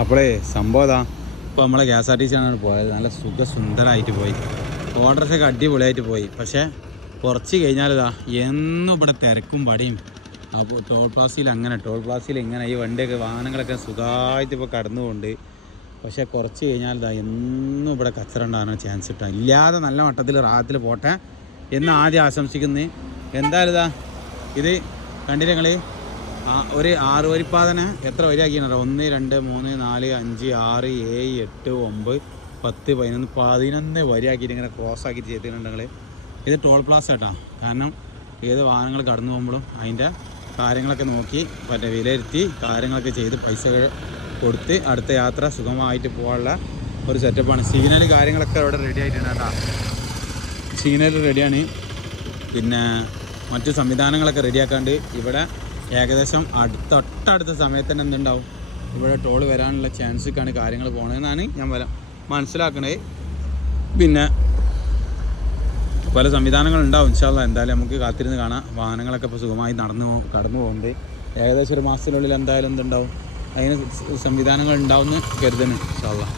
അപ്പോഴേ സംഭവം ഇതാ ഇപ്പോൾ നമ്മളെ KSRTC ആണ് പോയത്. നല്ല സുന്ദരമായിട്ട് പോയി. ഓർഡർസൊക്കെ അടിപൊളിയായിട്ട് പോയി. പക്ഷേ കുറച്ച് കഴിഞ്ഞാലിതാ എന്നും ഇവിടെ തിരക്കും പടിയും. അപ്പോൾ ടോൾ പ്ലാസയിൽ ഇങ്ങനെ ഈ വണ്ടിയൊക്കെ വാഹനങ്ങളൊക്കെ സുഖമായിട്ട് ഇപ്പോൾ കടന്നുകൊണ്ട്. പക്ഷേ കുറച്ച് കഴിഞ്ഞാൽ ഇതാ എന്നും ഇവിടെ കച്ചറ ഉണ്ടാകാൻ ചാൻസ് കിട്ടാം. ഇല്ലാതെ നല്ല മട്ടത്തിൽ റാഹത്തിൽ പോട്ടെ എന്ന് ആദ്യം ആശംസിക്കുന്നത്. എന്തായാലും ഇതാ ഇത് കണ്ടില്ല നിങ്ങൾ. ഒരു 6 വരിപ്പാതനെ എത്ര വരിയാക്കിയിട്ടുണ്ടോ? 1 2 3 4 5 6 7 8 9 10 11 11 വരിയാക്കിയിട്ട് ഇങ്ങനെ ക്രോസ് ആക്കിയിട്ട് ചെയ്തിട്ടുണ്ടെങ്കിൽ ഇത് ടോൾ പ്ലാസ കേട്ടോ. കാരണം ഏത് വാഹനങ്ങൾ കടന്നു പോകുമ്പോഴും അതിൻ്റെ കാര്യങ്ങളൊക്കെ നോക്കി വിലയിരുത്തി കാര്യങ്ങളൊക്കെ ചെയ്ത് പൈസ കൊടുത്ത് അടുത്ത യാത്ര സുഗമമായിട്ട് പോകാനുള്ള ഒരു സെറ്റപ്പാണ്. സിഗ്നൽ കാര്യങ്ങളൊക്കെ അവിടെ റെഡി ആയിട്ടുണ്ട് കേട്ടോ. സിഗ്നൽ റെഡിയാണ്. പിന്നെ മറ്റു സംവിധാനങ്ങളൊക്കെ റെഡിയാക്കാണ്ട് ഇവിടെ ഏകദേശം തൊട്ടടുത്ത സമയത്ത് തന്നെ എന്തുണ്ടാവും, ഇവിടെ ടോൾ വരാനുള്ള ചാൻസൊക്കെയാണ് കാര്യങ്ങൾ പോകണമെന്നാണ് ഞാൻ മനസ്സിലാക്കണത്. പിന്നെ പല സംവിധാനങ്ങളുണ്ടാവും ഇൻഷാ അല്ലാഹ്. എന്തായാലും നമുക്ക് കാത്തിരുന്ന് കാണാം. വാഹനങ്ങളൊക്കെ ഇപ്പോൾ സുഖമായി കടന്നു പോകുന്നുണ്ട്. ഏകദേശം ഒരു മാസത്തിനുള്ളിൽ എന്തായാലും എന്തുണ്ടാവും, അതിന് സംവിധാനങ്ങൾ ഉണ്ടാവുമെന്ന് കരുതുന്നു ഇൻഷാ അല്ലാഹ്.